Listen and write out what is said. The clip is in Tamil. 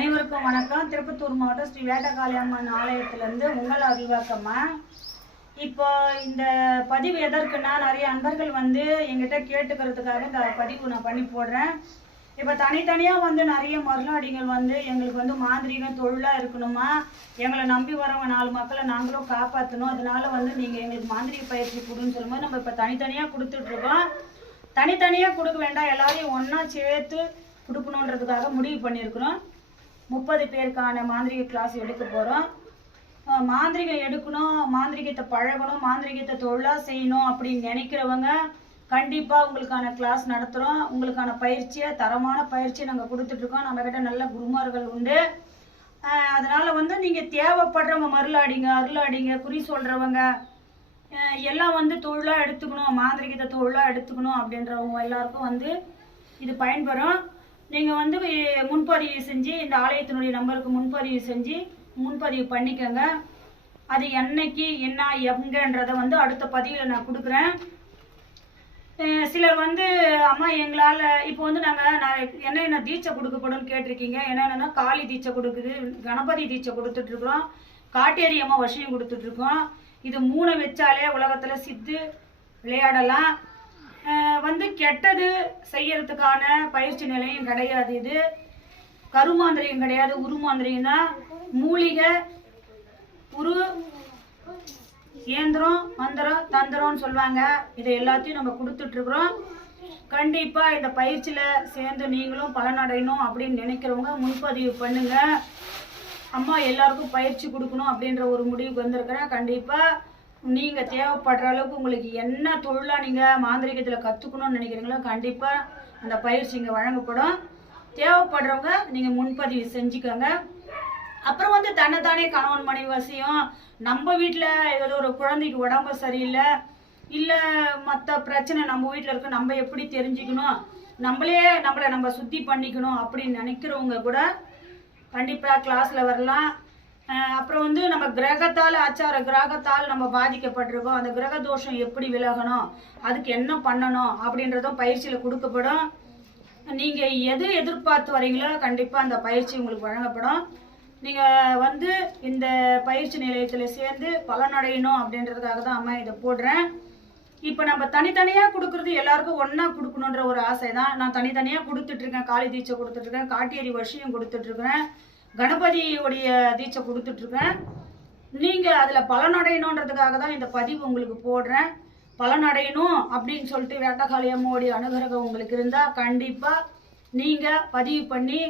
அனைவருக்கும் வணக்கம். திருப்பத்தூர் மாவட்டம் ஸ்ரீ வேட்டக்காளி அம்மன் ஆலயத்திலேருந்து உங்கள் அறிவாக்கம்மா. இப்போ இந்த பதிவு எதற்குன்னா நிறைய அன்பர்கள் வந்து எங்கிட்ட கேட்டுக்கிறதுக்காக இந்த பதிவு நான் பண்ணி போடுறேன். இப்போ தனித்தனியாக வந்து நிறைய மருளாடிகள் வந்து எங்களுக்கு வந்து மாந்திரீகம் தொழிலாக இருக்கணுமா? எங்களை நம்பி வரவங்க நாலு மக்களை நாங்களும் காப்பாற்றணும் அதனால வந்து நீங்கள் எங்களுக்கு மாந்திரீக பயிற்சி கொடுன்னு சொல்லும்போது நம்ம இப்போ தனித்தனியாக கொடுத்துட்ருக்கோம். தனித்தனியாக கொடுக்க வேண்டாம். எல்லாரையும் ஒன்றா சேர்த்து கொடுக்கணுன்றதுக்காக முடிவு பண்ணியிருக்கிறோம். முப்பது பேருக்கான மாந்திரிக கிளாஸ் எடுக்க போகிறோம் மாந்திரிகம் எடுக்கணும் மாந்திரிகத்தை பழகணும் மாந்திரிகத்தை தொழிலாக செய்யணும் அப்படின்னு நினைக்கிறவங்க கண்டிப்பாக உங்களுக்கான கிளாஸ் நடத்துகிறோம் உங்களுக்கான பயிற்சியை தரமான பயிற்சியை நாங்கள் கொடுத்துட்ருக்கோம் நம்மக்கிட்ட நல்ல குருமார்கள் உண்டு. அதனால் வந்து நீங்கள் தேவைப்படுறவங்க மருளாடிங்க அருளாடிங்க குறி சொல்கிறவங்க எல்லாம் வந்து தொழிலாக எடுத்துக்கணும் மாந்திரிகத்தை தொழிலாக எடுத்துக்கணும் அப்படின்றவங்க எல்லாருக்கும் வந்து இது பயன்பெறும். நீங்கள் வந்து முன்பதிவு செஞ்சு இந்த ஆலயத்தினுடைய நம்பருக்கு முன்பதிவு செஞ்சு முன்பதிவு பண்ணிக்கோங்க. அது என்னைக்கு என்ன எங்கன்றதை வந்து அடுத்த பதிவில் நான் கொடுக்குறேன். சிலர் வந்து அம்மா எங்களால் இப்போ வந்து நாங்கள் நான் என்ன என்ன தீட்சை கொடுக்கப்படும் கேட்டிருக்கீங்க? என்னென்னா காளி தீட்சை கொடுக்குது கணபதி தீட்சை கொடுத்துட்ருக்குறோம். காட்டேரி அம்மா வசியம் கொடுத்துட்ருக்கோம். இது மூணை வச்சாலே உலகத்தில் சித்து விளையாடலாம். வந்து கெட்டது செய்யறதுக்கான பயிற்சி நிலையம் கிடையாது இது. கருமாந்திரியம் கிடையாது. உருமாந்திரியம் தான் மூலிகை உரு இயந்திரம் மந்திரம் தந்திரம்னு சொல்லுவாங்க. இதை எல்லாத்தையும் நம்ம கொடுத்துட்ருக்குறோம். கண்டிப்பாக இந்த பயிற்சியில் சேர்ந்து நீங்களும் பலனடையணும் அப்படின்னு நினைக்கிறவங்க முன்பதிவு பண்ணுங்க. அம்மா எல்லாருக்கும் பயிற்சி கொடுக்கணும் அப்படின்ற ஒரு முடிவுக்கு வந்திருக்கிறேன். கண்டிப்பாக நீங்கள் தேவைப்படுற அளவுக்கு உங்களுக்கு என்ன தொழிலாக நீங்கள் மாந்திரிகத்தில் கற்றுக்கணும்னு நினைக்கிறீங்களோ கண்டிப்பாக அந்த பயிற்சி இங்கே வழங்கப்படும். தேவைப்படுறவங்க நீங்கள் முன்பதிவு செஞ்சுக்கோங்க. அப்புறம் வந்து தன்னைத்தானே கணவன் மனைவி வசியம். நம்ம வீட்டில் ஏதோ ஒரு குழந்தைக்கு உடம்பு சரியில்லை இல்லை மற்ற பிரச்சனை நம்ம வீட்டில் இருக்கு நம்ம எப்படி தெரிஞ்சுக்கணும்? நம்மளே நம்மளை நம்ம சுத்தி பண்ணிக்கணும் அப்படின்னு நினைக்கிறவங்க கூட கண்டிப்பாக கிளாஸில் வரலாம். அப்புறம் வந்து நம்ம கிரகத்தால் ஆச்சார கிரகத்தால் நம்ம பாதிக்கப்பட்டிருக்கோம். அந்த கிரக தோஷம் எப்படி விலகணும்? அதுக்கு என்ன பண்ணணும்? அப்படின்றதும் பயிற்சியில் கொடுக்கப்படும். நீங்கள் எது எதிர்பார்த்து வரீங்களோ கண்டிப்பாக அந்த பயிற்சி உங்களுக்கு வழங்கப்படும். நீங்கள் வந்து இந்த பயிற்சி நிலையத்தில் சேர்ந்து பலனடையணும் அப்படின்றதுக்காக தான் அம்மா இதை போடுறேன். இப்போ நம்ம தனித்தனியாக கொடுக்குறது எல்லாருக்கும் ஒன்றா கொடுக்கணுன்ற ஒரு ஆசை தான் நான் தனித்தனியாக கொடுத்துட்ருக்கேன் காளி தீட்சை கொடுத்துட்ருக்கேன் காட்டேரி வருஷையும் கொடுத்துட்ருக்குறேன் கணபதியுடைய தீட்சை கொடுத்துட்ருக்கேன். நீங்கள் அதில் பலனடையணுன்றதுக்காக தான் இந்த பதிவு உங்களுக்கு போடுறேன். பலனடையணும் அப்படின்னு சொல்லிட்டு வேட்டகாளி அம்மாவுடைய அனுகிரகம் உங்களுக்கு இருந்தால் கண்டிப்பாக நீங்கள் பதிவு பண்ணி